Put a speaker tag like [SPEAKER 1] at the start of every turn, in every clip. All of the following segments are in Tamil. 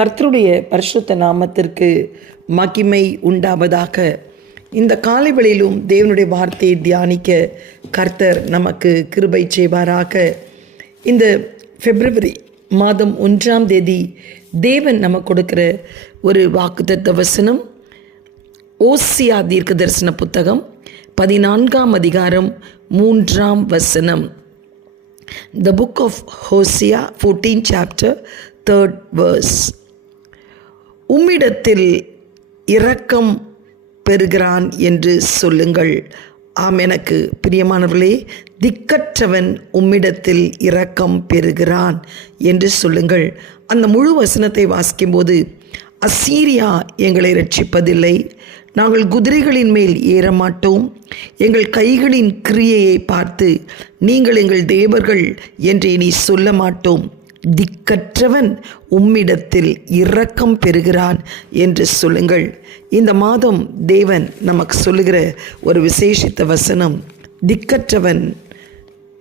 [SPEAKER 1] கர்த்தருடைய பரிசுத்த நாமத்திற்கு மகிமை உண்டாவதாக. இந்த காலை வழியிலும் தேவனுடைய வார்த்தையை தியானிக்க கர்த்தர் நமக்கு கிருபை செய்வாராக. இந்த பிப்ரவரி மாதம் ஒன்றாம் தேதி தேவன் நமக்கு கொடுக்கிற ஒரு வாக்குத்தத்த வசனம் ஓசியா தீர்க்க தரிசன புத்தகம் பதினான்காம் அதிகாரம் மூன்றாம் வசனம். The book of Hosea, 14th chapter, 3rd verse. உம்மிடத்தில் இரக்கம் பெறுகிறான் என்று சொல்லுங்கள். ஆம் எனக்கு பிரியமானவர்களே திக்கற்றவன் உம்மிடத்தில் இரக்கம் பெறுகிறான் என்று சொல்லுங்கள். அந்த முழு வசனத்தை வாசிக்கும்போது அசீரியா எங்களை ரட்சிப்பதில்லை நாங்கள் குதிரைகளின் மேல் ஏற மாட்டோம் எங்கள் கைகளின் கிரியையை பார்த்து நீங்கள் எங்கள் தேவர்கள் என்று இனி சொல்ல மாட்டோம் திக்கற்றவன் உம்மிடத்தில் இரக்கம் பெறுகிறான் என்று சொல்லுங்கள். இந்த மாதம் தேவன் நமக்கு சொல்லுகிற ஒரு விசேஷித்த வசனம் திக்கற்றவன்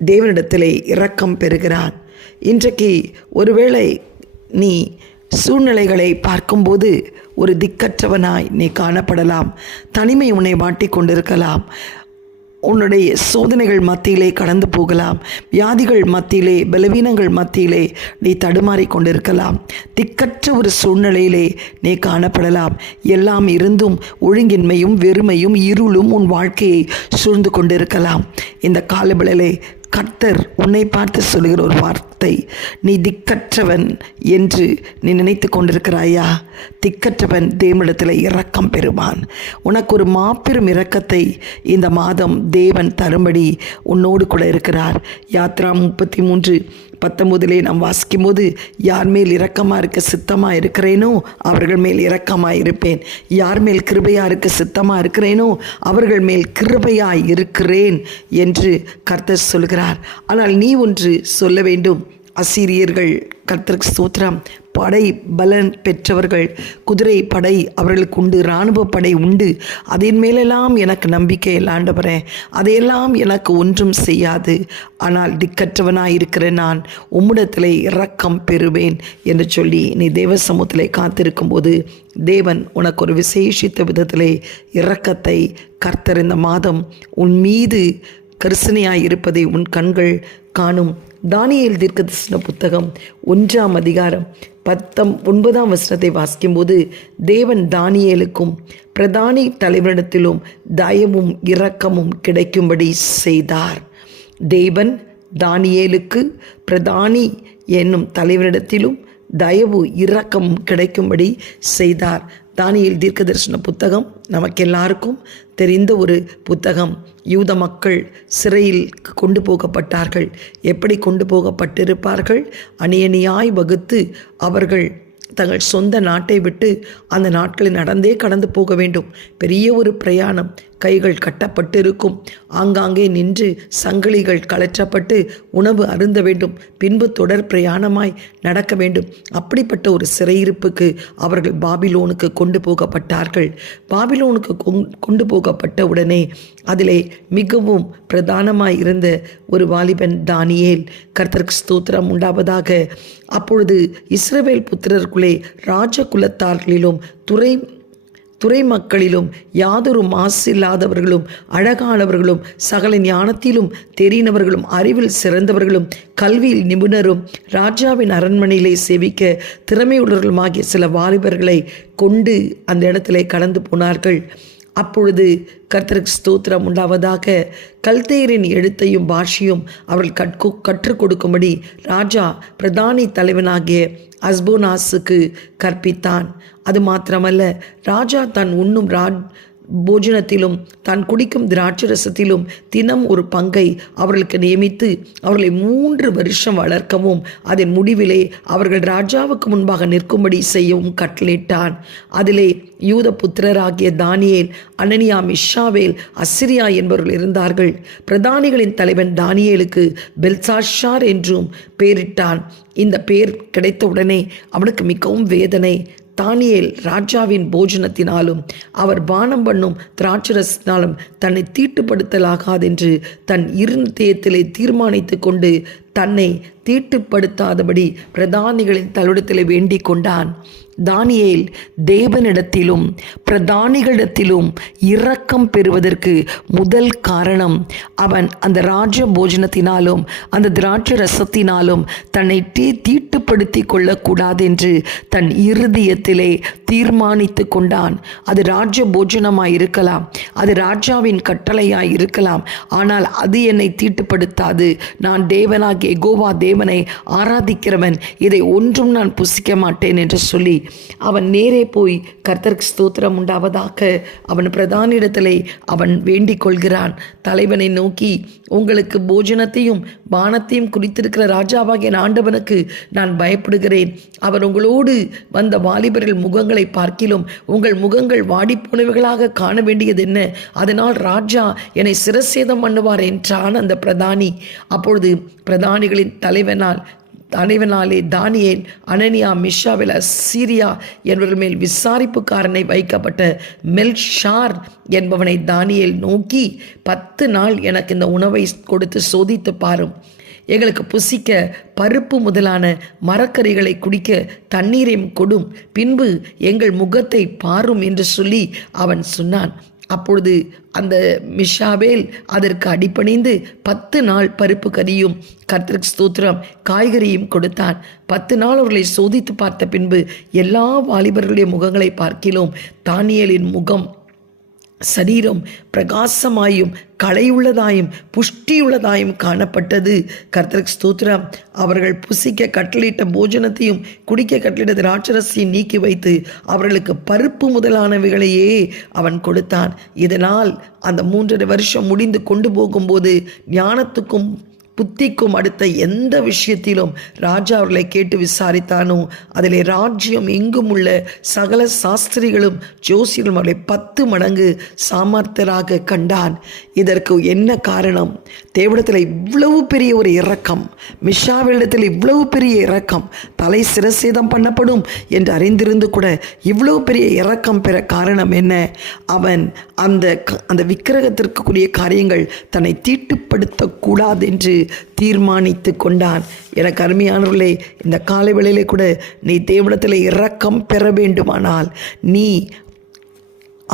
[SPEAKER 1] தேவனிடத்திலே இரக்கம் பெறுகிறான். இன்றைக்கு ஒருவேளை நீ சூழ்நிலைகளை பார்க்கும்போது ஒரு திக்கற்றவனாய் நீ காணப்படலாம். தனிமை உன்னை மாட்டிக் கொண்டிருக்கலாம் உன்னுடைய சோதனைகள் மத்தியிலே கடந்து போகலாம். வியாதிகள் மத்தியிலே பலவீனங்கள் மத்தியிலே நீ தடுமாறி கொண்டிருக்கலாம். திக்கற்ற ஒரு சூழ்நிலையிலே நீ காணப்படலாம். எல்லாம் இருந்தும் ஒழுங்கின்மையும் வெறுமையும் இருளும் உன் வாழ்க்கையை சூழ்ந்து கொண்டிருக்கலாம். இந்த காலபிளலே கர்த்தர் உன்னை பார்த்து சொல்லுகிற ஒரு வார்த்தை. நீ திக்கற்றவன் என்று நீ நினைத்து கொண்டிருக்கிறாயா? திக்கற்றவன் தேவனிடத்தில் இரக்கம் பெறுவான். உனக்கு ஒரு மாபெரும் இரக்கத்தை இந்த மாதம் தேவன் தரும்படி உன்னோடு கூட இருக்கிறார். யாத்ரா முப்பத்தி மூன்று பத்தொம்போதிலே நாம் வாசிக்கும் போது யார் மேல் இரக்கமாக இருக்க சித்தமாக இருக்கிறேனோ அவர்கள் மேல் இரக்கமாக இருப்பேன். யார் மேல் கிருபையாக இருக்க சித்தமாக இருக்கிறேனோ அவர்கள் மேல் கிருபையாக இருக்கிறேன் என்று கர்த்தர் சொல்கிறார். ஆனால் நீ ஒன்று சொல்ல வேண்டும். அசீரியர்கள் கர்த்தருக்கு ஸ்தோத்திரம். படை பலன் பெற்றவர்கள் குதிரை படை அவர்களுக்கு உண்டு இராணுவ படை உண்டு. அதன் மேலெல்லாம் எனக்கு நம்பிக்கை இல்லாண்டவரேன் அதையெல்லாம் எனக்கு ஒன்றும் செய்யாது. ஆனால் திக்கற்றவனாய் இருக்கிற நான் உம்மிடத்திலே இரக்கம் பெறுவேன் என்று சொல்லி நீ தேவ சமூகத்திலே காத்திருக்கும்போது தேவன் உனக்கு ஒரு விசேஷித்த விதத்திலே இரக்கத்தை கர்த்தர் இந்த மாதம் உன் மீது கரிசனையாய் இருப்பதை உன் கண்கள் காணும். தானியல் தீர்க்கதரிசன புத்தகம் ஒன்றாம் அதிகாரம் பத்தம் ஒன்பதாம் வசனத்தை வாசிக்கும்போது தேவன் தானியேலுக்கும் பிரதானி தலைவரிடத்திலும் தயவும் இரக்கமும் கிடைக்கும்படி செய்தார். தேவன் தானியேலுக்கு பிரதானி என்னும் தலைவரிடத்திலும் தயவு இரக்கமும் கிடைக்கும்படி செய்தார். தானியில் தீர்க்க தரிசன புத்தகம் நமக்கு எல்லாருக்கும் தெரிந்த ஒரு புத்தகம். யூத மக்கள் சிறையில் கொண்டு போகப்பட்டார்கள். எப்படி கொண்டு போகப்பட்டிருப்பார்கள்? அணியணியாய் வகுத்து அவர்கள் தங்கள் சொந்த நாட்டை விட்டு அந்த நாட்களில் நடந்தே கடந்து போக வேண்டும். பெரிய ஒரு பிரயாணம். கைகள் கட்டப்பட்டிருக்கும். ஆங்காங்கே நின்று சங்கிலிகள் கலற்றப்பட்டு உணவு அருந்த வேண்டும். பின்பு தொடர் பிரயாணமாய் நடக்க வேண்டும். அப்படிப்பட்ட ஒரு சிறையிருப்புக்கு அவர்கள் பாபிலோனுக்கு கொண்டு போகப்பட்டார்கள். பாபிலோனுக்கு கொண்டு போகப்பட்ட உடனே அதிலே மிகவும் பிரதானமாய் இருந்த ஒரு வாலிபன் தானியேல் கர்த்தருக்கு ஸ்தோத்திரம் உண்டாவதாக. அப்பொழுது இஸ்ரவேல் புத்திரருக்குள்ளே ராஜகுலத்தார்களிலும் துறை துறை மக்களிலும் யாதொரு மாசில்லாதவர்களும் அழகானவர்களும் சகல ஞானத்திலும் தெரியினவர்களும் அறிவில் சிறந்தவர்களும் கல்வியில் நிபுணரும் ராஜாவின் அரண்மனையிலே சேவிக்க திறமையுள்ளவர்களுமாகிய சில வாலிபர்களை கொண்டு அந்த இடத்திலே கடந்து போனார்கள். அப்பொழுது கர்த்தருக்கு ஸ்தோத்திரம் உண்டாவதாக கல்தேரின் எழுத்தையும் பாஷையும் அவர்கள் கற்கு கற்றுக் கொடுக்கும்படி ராஜா பிரதானி தலைவனாகிய அஸ்போனாஸுக்கு கற்பித்தான். அது மாத்திரமல்ல ராஜா தன் உண்ணும் ராஜ் போஜனத்திலும் தான் குடிக்கும் திராட்சரசத்திலும் தினம் ஒரு பங்கை அவர்களுக்கு நியமித்து அவர்களை மூன்று வருஷம் வளர்க்கவும் அதன் முடிவிலே அவர்கள் ராஜாவுக்கு முன்பாக நிற்கும்படி செய்யவும் கட்டளிட்டான் அதிலே யூத புத்திரராகிய தானியேல் அனனியா மிஷாவேல் அசிரியா என்பவர்கள் இருந்தார்கள். பிரதானிகளின் தலைவன் தானியேலுக்கு பெல்சாஷார் என்றும் பெயரிட்டான் இந்த பெயர் கிடைத்தவுடனே அவனுக்கு மிகவும் வேதனை. தானியேல் ராஜாவின் போஜனத்தினாலும் அவர் பானம் பண்ணும் திராட்சரசத்தினாலும் தன்னை தீட்டுப்படுத்தலாகாதென்று தன் இருந்தயத்திலே தீர்மானித்து கொண்டு தன்னை தீட்டுப்படுத்தாதபடி பிரதானிகளின் தன்னிடத்தில் வேண்டிக் கொண்டான். தானியேல் தேவனிடத்திலும் பிரதானிகளிடத்திலும் இரக்கம் பெறுவதற்கு முதல் காரணம் அவன் அந்த ராஜ போஜனத்தினாலும் அந்த திராட்சை ரசத்தினாலும் தன்னை தீ தீட்டுப்படுத்தி கொள்ளக்கூடாது என்று தன் இருதயத்திலே தீர்மானித்து கொண்டான். அது ராஜ போஜனமாய் இருக்கலாம் அது ராஜாவின் கட்டளையாய் இருக்கலாம் ஆனால் அது என்னை தீட்டுப்படுத்தாது. நான் தேவனாகிய கோவா தேவனை ஆராதிக்கிறவன். இதை ஒன்றும் நான் புசிக்க மாட்டேன் என்று சொல்லி அவன் நேரே போய் கர்த்தருக்கு ஸ்தோத்திரம் உண்டாவதாக அவன் பிரதானிடத்திலே அவன் வேண்டிக் கொள்கிறான். தலைவனை நோக்கி உங்களுக்கு போஜனத்தையும் பானத்தையும் குறித்திருக்கிற ராஜாவாகிய ஆண்டவனுக்கு நான் பயப்படுகிறேன். அவர் உங்களோடு வந்த வாலிபரில் முகங்களை பார்க்கிலும் உங்கள் முகங்கள் வாடிப்போனவைகளாக காண வேண்டியது என்ன? அதனால் ராஜா என்னை சிரசேதம் பண்ணுவார் என்றான் அந்த பிரதானி. அப்பொழுது பிரதானிகளின் தலைவனால் தலைவனாலே தானியேல் அனனியா மிஷாவில சீரியா என்பவர்கள் மேல் விசாரிப்புக்காரனை வைக்கப்பட்ட மெல்ஷார் என்பவனை தானியேல் நோக்கி பத்து நாள் எனக்கு இந்த உணவை கொடுத்து சோதித்து பாரும். எங்களுக்கு புசிக்க பருப்பு முதலான மரக்கறிகளை குடிக்க தண்ணீரையும் கொடும். பின்பு எங்கள் முகத்தை பாரும் என்று சொல்லி அவன் சொன்னான். அப்பொழுது அந்த மிஷாவேல் அதற்கு அடிபணிந்து பத்து நாள் பருப்பு கறியும் கர்த்தருக்கு ஸ்தோத்திரம் காய்கறியும் கொடுத்தான். பத்து நாள் அவர்களை சோதித்து பார்த்த பின்பு எல்லா வாலிபர்களுடைய முகங்களை பார்க்கிலும் தானியலின் முகம் சரீரம் பிரகாசமாயும் களையுள்ளதாயும் புஷ்டியுள்ளதாயும் காணப்பட்டது. கர்த்தருக்கு ஸ்தோத்திரம். அவர்கள் புசிக்க கட்டளிட்ட போஜனத்தையும் குடிக்க கட்டளிட்ட திராட்சரசியை நீக்கி வைத்து அவர்களுக்கு பருப்பு முதலானவைகளையே அவன் கொடுத்தான். இதனால் அந்த மூன்றரை வருஷம் முடிந்து கொண்டு போகும்போது ஞானத்துக்கும் புத்திக்கும் அடுத்த எந்த விஷயத்திலும் ராஜா அவர்களை கேட்டு விசாரித்தானோ அதிலே ராஜ்யம் எங்கும் உள்ள சகல சாஸ்திரிகளும் ஜோசியரும் அவர்களை பத்து மடங்கு சாமர்த்தராக கண்டான். இதற்கு என்ன காரணம்? தேவடத்தில் இவ்வளவு பெரிய ஒரு இரக்கம். மிஷாவிடத்தில் இவ்வளவு பெரிய இரக்கம். தலை சிரசேதம் பண்ணப்படும் என்று அறிந்திருந்து கூட இவ்வளவு பெரிய இரக்கம் பெற காரணம் என்ன? அவன் அந்த அந்த விக்கிரகத்திற்குரிய காரியங்கள் தன்னை தீட்டுப்படுத்தக்கூடாது என்று தீர்மானித்து கொண்டான். எனக்கு அருமையானவர்களே இந்த காலை வேளையிலே கூட நீ தேவனத்தில் இரக்கம் பெற வேண்டுமானால் நீ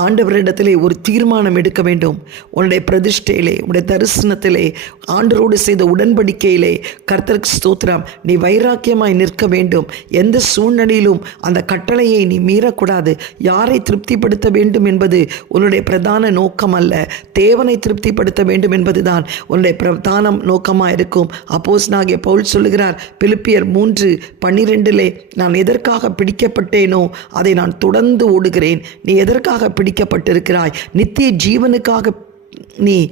[SPEAKER 1] ஆண்டவரிடத்திலே ஒரு தீர்மானம் எடுக்க வேண்டும். உன்னுடைய பிரதிஷ்டையிலே உன்னுடைய தரிசனத்திலே ஆண்டரோடு செய்த உடன்படிக்கையிலே கர்த்தருக்கு ஸ்தோத்திரம். நீ வைராக்கியமாய் நிற்க வேண்டும். எந்த சூழ்நிலையிலும் அந்த கட்டளையை நீ மீறக்கூடாது. யாரை திருப்திப்படுத்த வேண்டும் என்பது உன்னுடைய பிரதான நோக்கம் அல்ல தேவனை திருப்திப்படுத்த வேண்டும் என்பதுதான் உன்னுடைய பிரதானம் நோக்கமாக இருக்கும். அப்போஸ் நாகிய பவுல் சொல்லுகிறார் பிலிப்பியர் மூன்று பன்னிரெண்டிலே நான் எதற்காக பிடிக்கப்பட்டேனோ அதை நான் தொடர்ந்து ஓடுகிறேன். நீ எதற்காக பிடி பிடிக்கப்பட்டிருக்கிறாய். நித்திய ஜீவனுக்காக நீ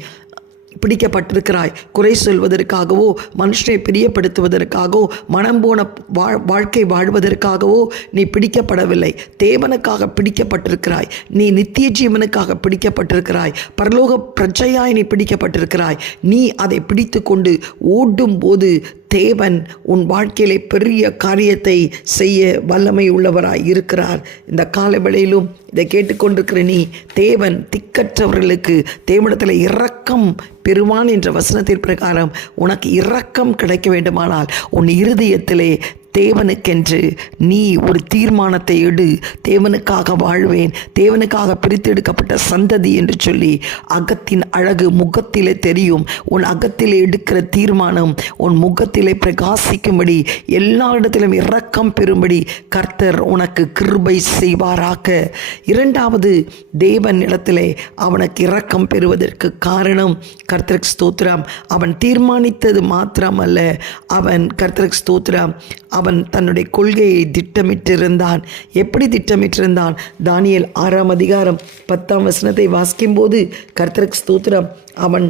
[SPEAKER 1] பிடிக்கப்பட்டிருக்கிறாய். குறை சொல்வதற்காகவோ மனுஷனை பிரியப்படுத்துவதற்காகவோ மனம் போன வாழ் வாழ்க்கை வாழ்வதற்காகவோ நீ பிடிக்கப்படவில்லை. தேவனுக்காக பிடிக்கப்பட்டிருக்கிறாய். நீ நித்திய ஜீவனுக்காக பிடிக்கப்பட்டிருக்கிறாய். பரலோக பிரஜையாய் நீ பிடிக்கப்பட்டிருக்கிறாய். நீ அதை பிடித்து கொண்டு ஓடும் போது தேவன் உன் வாழ்க்கையிலே பெரிய காரியத்தை செய்ய வல்லமை உள்ளவராய் இருக்கிறார். இந்த கால வேளையிலும் இதை கேட்டுக்கொண்டிருக்கிற நீ தேவன் திக்கற்றவர்களுக்கு தேவனிடத்தில் இரக்கம் பெறுவான் என்ற வசனத்தின் பிரகாரம் உனக்கு இரக்கம் கிடைக்க வேண்டுமானால் உன் இருதயத்திலே தேவனுக்கென்று நீ ஒரு தீர்மானத்தை எடு. தேவனுக்காக வாழ்வேன். தேவனுக்காக பிரித்தெடுக்கப்பட்ட சந்ததி என்று சொல்லி அகத்தின் அழகு முகத்திலே தெரியும். உன் அகத்திலே எடுக்கிற தீர்மானம் உன் முகத்திலே பிரகாசிக்கும்படி எல்லா இடத்திலும் இரக்கம் பெறும்படி கர்த்தர் உனக்கு கிருபை செய்வாராக. இரண்டாவது தேவன் இடத்திலே அவனுக்கு இரக்கம் பெறுவதற்கு காரணம் கர்த்தருக்கு ஸ்தோத்திரம். அவன் தீர்மானித்தது மாத்திரமல்ல. அவன் கர்த்தருக்கு ஸ்தோத்திரம் அவன் தன்னுடைய கொள்கையை திட்டமிட்டிருந்தான். எப்படி திட்டமிட்டிருந்தான்? தானியல் ஆறாம் அதிகாரம் பத்தாம் வசனத்தை வாசிக்கும்போது கர்த்தருக்கு ஸ்தோத்திரம். அவன்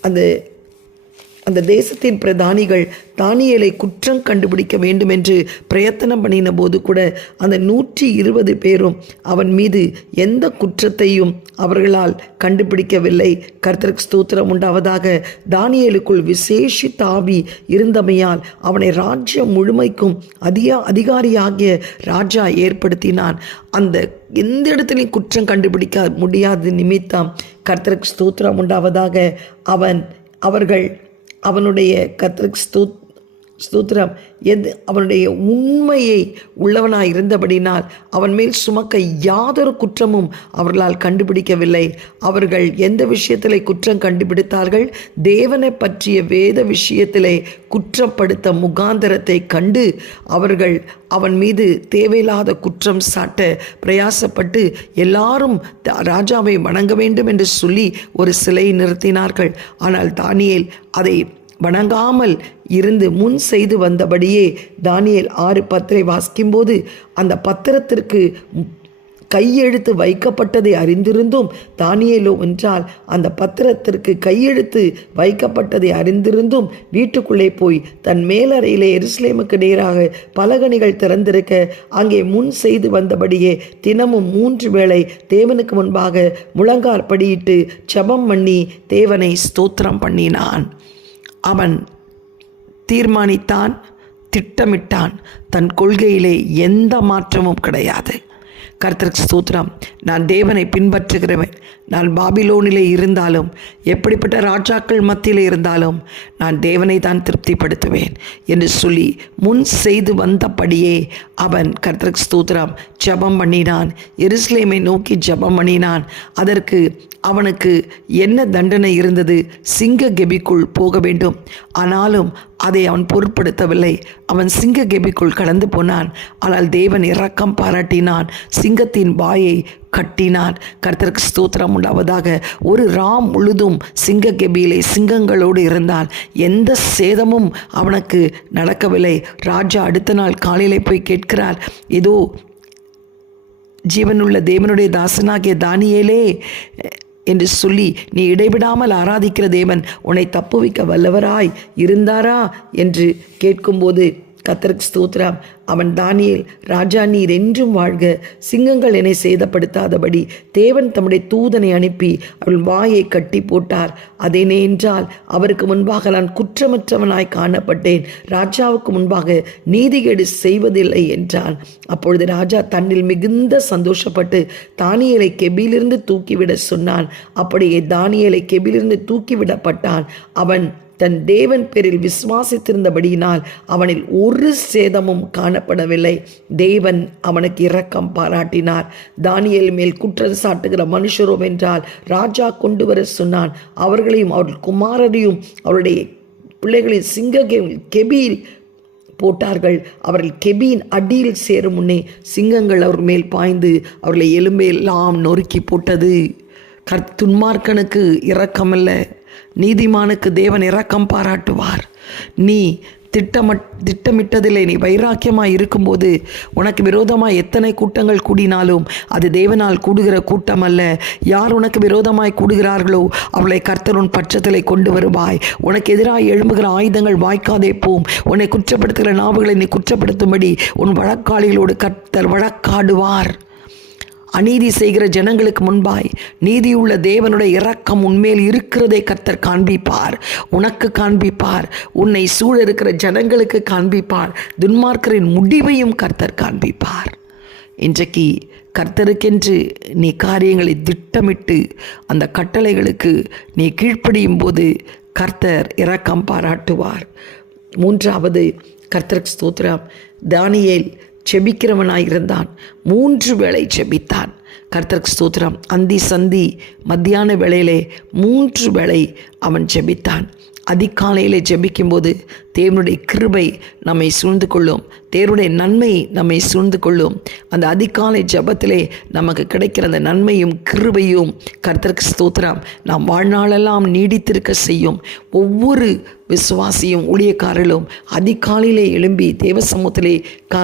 [SPEAKER 1] அந்த அந்த தேசத்தின் பிரதானிகள் தானியலை குற்றம் கண்டுபிடிக்க வேண்டும் என்று பிரயத்தனம் பண்ணின போது கூட அந்த நூற்றி இருபது பேரும் அவன் மீது எந்த குற்றத்தையும் அவர்களால் கண்டுபிடிக்கவில்லை. கர்த்தருக்கு ஸ்தோத்திரம் உண்டாவதாக. தானியலுக்குள் விசேஷித்த தாவி இருந்தமையால் அவனை ராஜ்யம் முழுமைக்கும் அதிக அதிகாரியாகிய ராஜா ஏற்படுத்தினான். அந்த எந்த இடத்துலையும் குற்றம் கண்டுபிடிக்க முடியாத நிமித்தம் கர்த்தருக்கு ஸ்தோத்திரம் உண்டாவதாக அவன் அவர்கள் அவனுடைய கத்திரிக் ஸ்தூத் ஸ்தோத்திரம். எது அவனுடைய உண்மையை உள்ளவனாய் இருந்தபடினால் அவன் மேல் சுமக்க யாதொரு குற்றமும் அவர்களால் கண்டுபிடிக்கவில்லை. அவர்கள் எந்த விஷயத்தில் குற்றம் கண்டுபிடித்தார்கள்? தேவனை பற்றிய வேத விஷயத்திலே குற்றப்படுத்த முகாந்தரத்தை கண்டு அவர்கள் அவன் மீது தேவையில்லாத குற்றம் சாட்ட பிரயாசப்பட்டு எல்லாரும் ராஜாவை வணங்க வேண்டும் என்று சொல்லி ஒரு சிலை நிறுத்தினார்கள். ஆனால் தானியேல் அதை வணங்காமல் இருந்து முன் செய்து வந்தபடியே தானியல் ஆறு பத்திரை வாசிக்கும்போது அந்த பத்திரத்திற்கு கையெழுத்து வைக்கப்பட்டதை அறிந்திருந்தும் தானியலோ என்றால் அந்த பத்திரத்திற்கு கையெழுத்து வைக்கப்பட்டதை அறிந்திருந்தும் வீட்டுக்குள்ளே போய் தன் மேலறையிலே எருசலேமுக்கு நேராக பலகணிகள் திறந்திருக்க அங்கே முன் செய்து வந்தபடியே தினமும் மூன்று வேளை தேவனுக்கு முன்பாக முழங்கார் படியிட்டு ஜெபம் பண்ணி தேவனை ஸ்தோத்திரம் பண்ணினான். அவன் தீர்மானித்தான் திட்டமிட்டான். தன் கொள்கையிலே எந்த மாற்றமும் கிடையாது. கர்த்தருக்கு சூத்திரம் நான் தேவனை பின்பற்றுகிறவன். நான் பாபிலோனிலே இருந்தாலும் எப்படிப்பட்ட ராஜாக்கள் மத்தியில் இருந்தாலும் நான் தேவனை தான் திருப்திப்படுத்துவேன் என்று சொல்லி முன் செய்து வந்தபடியே அவன் கர்த்தக் ஸ்தூத்திரம் ஜெபம் பண்ணினான். எருசலேமை நோக்கி ஜெபம் பண்ணினான். அதற்கு அவனுக்கு என்ன தண்டனை இருந்தது? சிங்க கெபிக்குள் போக வேண்டும். ஆனாலும் அதை அவன் பொருட்படுத்தவில்லை. அவன் சிங்க கெபிக்குள் கடந்து போனான். ஆனால் தேவன் இரக்கம் பாராட்டினான். சிங்கத்தின் வாயை கட்டினார். கர்த்தருக்கு ஸ்தோத்திரம் உண்டாவதாக. ஒரு ராம் முழுதும் சிங்க கெபியிலே சிங்கங்களோடு இருந்தான் எந்த சேதமும் அவனுக்கு நடக்கவில்லை. ராஜா அடுத்த நாள் காலையிலே போய் கேட்கிறார் ஏதோ ஜீவனுள்ள தேவனுடைய தாசனாகிய தானியேலே என்று சொல்லி நீ இடைவிடாமல் ஆராதிக்கிற தேவன் உன்னை தப்புவிக்க வல்லவராய் இருந்தாரா? என்று கேட்கும்போது கத்தருக்கு ஸ்தோத்திரம். அவன் தானியில் ராஜா நீர் என்றும் வாழ்க. சிங்கங்கள் என்னை சேதப்படுத்தாதபடி தேவன் தம்முடைய தூதனை அனுப்பி அவள் வாயை கட்டி போட்டார். அதேனே என்றால் அவருக்கு முன்பாக நான் குற்றமற்றவனாய் காணப்பட்டேன். ராஜாவுக்கு முன்பாக நீதிகேடு செய்வதில்லை என்றான். அப்பொழுது ராஜா தன்னில் மிகுந்த சந்தோஷப்பட்டு தானியலை கெபிலிருந்து தூக்கிவிட சொன்னான். அப்படியே தானியலை கெபிலிருந்து தூக்கிவிடப்பட்டான். அவன் தன் தேவன் பேரில் விசுவாசித்திருந்தபடியினால் அவனில் ஒரு சேதமும் காணப்படவில்லை. தேவன் அவனுக்கு இரக்கம் பாராட்டினார். தானியல் மேல் குற்றம் சாட்டுகிற மனுஷரோ என்றால் ராஜா கொண்டு வர சொன்னான். அவர்களையும் அவர்கள் குமாரரையும் அவருடைய பிள்ளைகளின் சிங்க கெ- கெபியில் போட்டார்கள். அவர்கள் கெபியின் அடியில் சேரும் முன்னே சிங்கங்கள் அவர் மேல் பாய்ந்து அவர்களை எலும்பையெல்லாம் நொறுக்கி போட்டது. கர் துன்மார்க்கனுக்கு இரக்கமில்லை. நீதிமானுக்கு தேவன் இரக்கம் பாராட்டுவார். நீ திட்டமட் திட்டமிட்டதிலே நீ வைராக்கியமாக இருக்கும்போது உனக்கு விரோதமாய் எத்தனை கூட்டங்கள் கூடினாலும் அது தேவனால் கூடுகிற கூட்டம் அல்ல யார் உனக்கு விரோதமாய் கூடுகிறார்களோ அவளை கர்த்தர் உன் பட்சத்திலே கொண்டு வருவாய் உனக்கு எதிராக எழும்புகிற ஆயுதங்கள் வாய்க்காதே போம். உன்னை குற்றப்படுத்துகிற நாவுகளை நீ குற்றப்படுத்தும்படி உன் வழக்காளிகளோடு கர்த்தர் வழக்காடுவார். அநீதி செய்கிற ஜனங்களுக்கு முன்பாய் நீதியுள்ள தேவனுடைய இரக்கம் உன்மேல் இருக்கிறதை கர்த்தர் காண்பிப்பார். உனக்கு காண்பிப்பார். உன்னை சூழ இருக்கிற ஜனங்களுக்கு காண்பிப்பார். துன்மார்க்கரின் முடிவையும் கர்த்தர் காண்பிப்பார். இன்றைக்கு கர்த்தருக்கென்று நீ காரியங்களை திட்டமிட்டு அந்த கட்டளைகளுக்கு நீ கீழ்ப்படியும் போது கர்த்தர் இரக்கம் பாராட்டுவார். மூன்றாவது கர்த்தருக்கு ஸ்தோத்ரம் தானியேல் செபிக்கிறவனாயிருந்தான் மூன்று வேளை செபித்தான். கர்த்தருக்கு ஸ்தோத்திரம். அந்தி சந்தி மத்தியான வேளையிலே மூன்று வேளை அவன் செபித்தான். அதிகாலையில் ஜெபிக்கும்போது தேவனுடைய கிருபை நம்மை சூழ்ந்து கொள்ளும். தேவனுடைய நன்மை நம்மை சூழ்ந்து கொள்ளும். அந்த அதிகாலை ஜபத்திலே நமக்கு கிடைக்கிற அந்த நன்மையும் கிருபையும் கர்த்தருக்கு ஸ்தோத்திரம். நாம் வாழ்நாளெல்லாம் நீடித்திருக்க செய்யும் ஒவ்வொரு விசுவாசியும் ஊழியக்காரர்களும் அதிகாலையிலே எழும்பி தேவ சமூகத்திலே கா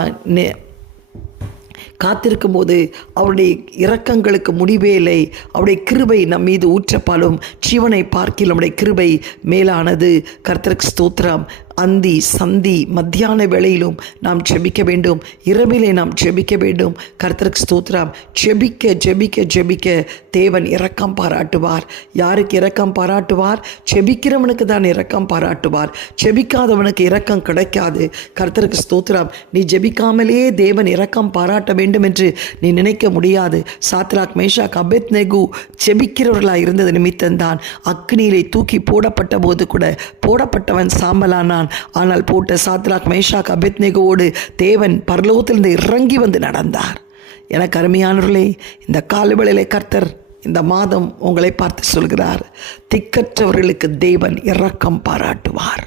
[SPEAKER 1] காத்திருக்கும் காத்திருக்கும்போது அவருடைய இரக்கங்களுக்கு முடிவே இல்லை. அவருடைய கிருபை நம் மீது ஊற்றப்பாலும் ஜீவனை பார்க்கில் நம்முடைய கிருபை மேலானது. கர்த்தருக்கு ஸ்தோத்திரம். அந்தி சந்தி மத்தியான வேளையிலும் நாம் ஜெபிக்க வேண்டும். இரவிலே நாம் ஜெபிக்க வேண்டும். கர்த்தருக்கு ஸ்தோத்திரம். ஜெபிக்க ஜெபிக்க ஜெபிக்க தேவன் இரக்கம் பாராட்டுவார். யாருக்கு இரக்கம் பாராட்டுவார்? ஜெபிக்கிறவனுக்கு தான் இரக்கம் பாராட்டுவார். ஜெபிக்காதவனுக்கு இரக்கம் கிடைக்காது. கர்த்தருக்கு ஸ்தோத்திரம். நீ ஜெபிக்காமலே தேவன் இரக்கம் பாராட்ட வேண்டும் என்று நீ நினைக்க முடியாது. சாத்ராக் மேஷாக் அபெத் நெகு ஜெபிக்கிறவர்களாக இருந்தது நிமித்தம்தான். அக்னியிலே தூக்கி போடப்பட்ட போது கூட போடப்பட்டவன் சாம்பலானான். ஆனால் போட்ட சாத்ராக் மேஷாக் அபெத் தேவன் பரலோகத்திலிருந்து இறங்கி வந்து நடந்தார். எனக்கு அருமையானவர்களே இந்த காலவெளியிலே கர்த்தர் இந்த மாதம் உங்களை பார்த்து சொல்கிறார் திக்கற்றவர்களுக்கு தேவன் இரக்கம் பாராட்டுவார்.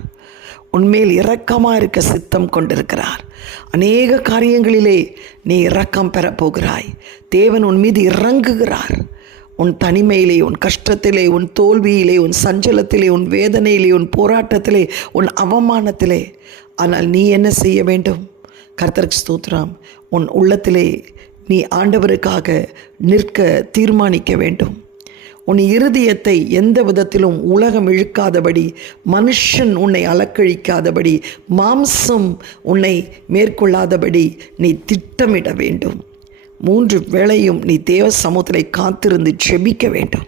[SPEAKER 1] உண்மையில் இரக்கமாக இருக்க சித்தம் கொண்டிருக்கிறார். அநேக காரியங்களிலே நீ இரக்கம் பெறப்போகிறாய். தேவன் உன் மீது இறங்குகிறார். உன் தனிமையிலே உன் கஷ்டத்திலே உன் தோல்வியிலே உன் சஞ்சலத்திலே உன் வேதனையிலே உன் போராட்டத்திலே உன் அவமானத்திலே. ஆனால் நீ என்ன செய்ய வேண்டும்? கர்த்தருக்கு ஸ்தோத்திரம். உன் உள்ளத்திலே நீ ஆண்டவருக்காக நிற்க தீர்மானிக்க வேண்டும். உன் இருதயத்தை எந்த விதத்திலும் உலகம் இழுக்காதபடி மனுஷன் உன்னை அலக்கழிக்காதபடி மாம்சம் உன்னை மேற்கொள்ளாதபடி நீ திட்டமிட வேண்டும். மூன்று வேளையும் நீ தேவ சமூகத்தை காத்திருந்து ஜெபிக்க வேண்டும்.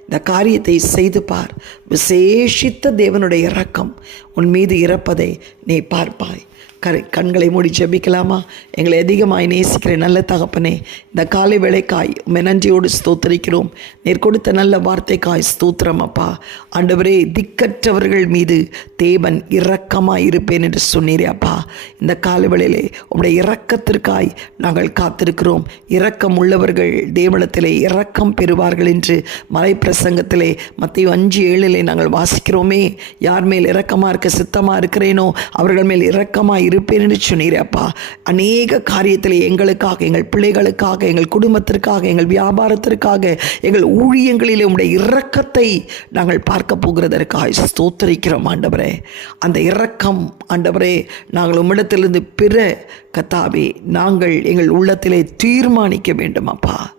[SPEAKER 1] இந்த காரியத்தை செய்து பார். விசேஷித்த தேவனுடைய இரக்கம் உன் மீது இறப்பதை நீ பார்ப்பாய். கரை கண்களை மூடி ஜெபிக்கலாமா? எங்களை அதிகமாய் நேசிக்கிற நல்ல தகப்பனே இந்த காலை வேலைக்காய் மெனஞ்சியோடு நன்றியோடு ஸ்தோத்தரிக்கிறோம். நீர் கொடுத்த நல்ல வார்த்தைக்காய் ஸ்தோத்திரம் அப்பா. ஆண்டவரே திக்கற்றவர்கள் மீது தேவன் இரக்கமாக இருப்பேன் என்று சொன்னீரே அப்பா. இந்த காலை வேளையிலே உங்களுடைய இரக்கத்திற்காய் நாங்கள் காத்திருக்கிறோம். இரக்கம் உள்ளவர்கள் தேவனத்திலே இரக்கம் பெறுவார்கள் என்று மலை பிரசங்கத்திலே மத்திய அஞ்சு ஏழிலே நாங்கள் வாசிக்கிறோமே. யார் மேல் இரக்கமாக இருக்க சித்தமாக இருக்கிறேனோ அவர்கள் மேல் இரக்கமாக இருப்பேன் என்று சொன்னீரப்பா அநேக காரியத்தில் எங்களுக்காக எங்கள் பிள்ளைகளுக்காக எங்கள் குடும்பத்திற்காக எங்கள் வியாபாரத்திற்காக எங்கள் ஊழியங்களிலே உடைய இரக்கத்தை நாங்கள் பார்க்க போகிறதற்காக ஸ்தோத்தரிக்கிறோம் ஆண்டவரே. அந்த இரக்கம் ஆண்டவரே நாங்கள் உம்மிடத்திலிருந்து பிற கத்தாவே நாங்கள் எங்கள் உள்ளத்திலே தீர்மானிக்க வேண்டும் அப்பா.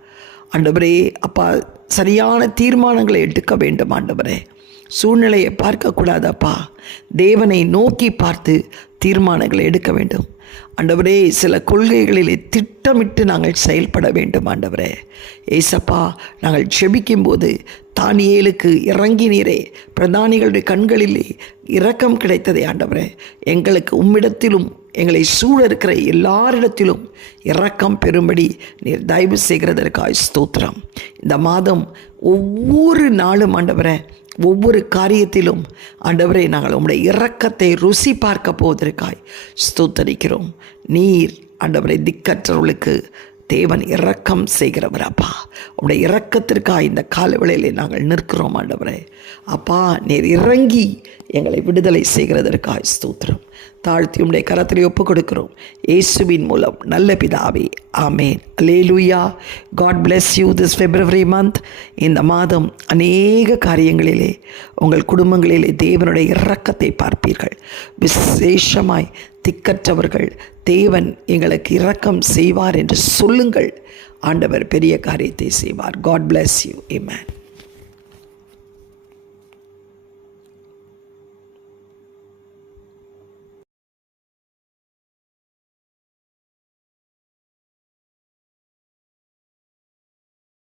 [SPEAKER 1] ஆண்டவரே அப்பா சரியான தீர்மானங்களை எடுக்க வேண்டும் ஆண்டவரே. சூழ்நிலையை பார்க்கக்கூடாதப்பா தேவனை நோக்கி பார்த்து தீர்மானங்களை எடுக்க வேண்டும். ஆண்டவரே சில கொள்கைகளிலே திட்டமிட்டு நாங்கள் செயல்பட வேண்டும் ஆண்டவரே. ஏசப்பா நாங்கள் ஜெபிக்கும்போது தானியேலுக்கு இறங்கினீரே பிரதானிகளுடைய கண்களிலே இரக்கம் கிடைத்ததே ஆண்டவரே. எங்களுக்கு உம்மிடத்திலும் எங்களை சூழ இருக்கிற எல்லாரிடத்திலும் இரக்கம் பெறும்படி நீர் தயவு செய்கிறதற்காய் ஸ்தோத்திரம். இந்த மாதம் ஒவ்வொரு நாளும் ஆண்டவரை ஒவ்வொரு காரியத்திலும் ஆண்டவரை நாங்கள் உங்களுடைய இரக்கத்தை ருசி பார்க்க போவதற்காய் ஸ்தோத்தரிக்கிறோம். நீர் ஆண்டவரை திக்கற்றவர்களுக்கு தேவன் இரக்கம் செய்கிறவர் அப்பா. உடைய இரக்கத்திற்காக இந்த காலவேளையிலே நாங்கள் நிற்கிறோம் ஆண்டவரே. அப்பா நீர் இறங்கி எங்களை விடுதலை செய்கிறதற்காய் ஸ்தோத்திரம். தாழ்த்தி உடைய கரத்திலே ஒப்புக் கொடுக்கிறோம் இயேசுவின் மூலம் நல்ல பிதாவே ஆமேன். Alleluia God bless you this February month இந்த மாதம் அநேக காரியங்களிலே உங்கள் குடும்பங்களிலே தேவனுடைய இரக்கத்தை பார்ப்பீர்கள். விசேஷமாய் திக்கற்றவர்கள் தேவன் எங்களுக்கு இரக்கம் செய்வார் என்று சொல்லுங்கள். ஆண்டவர் பெரிய காரியத்தை செய்வார். God bless you amen.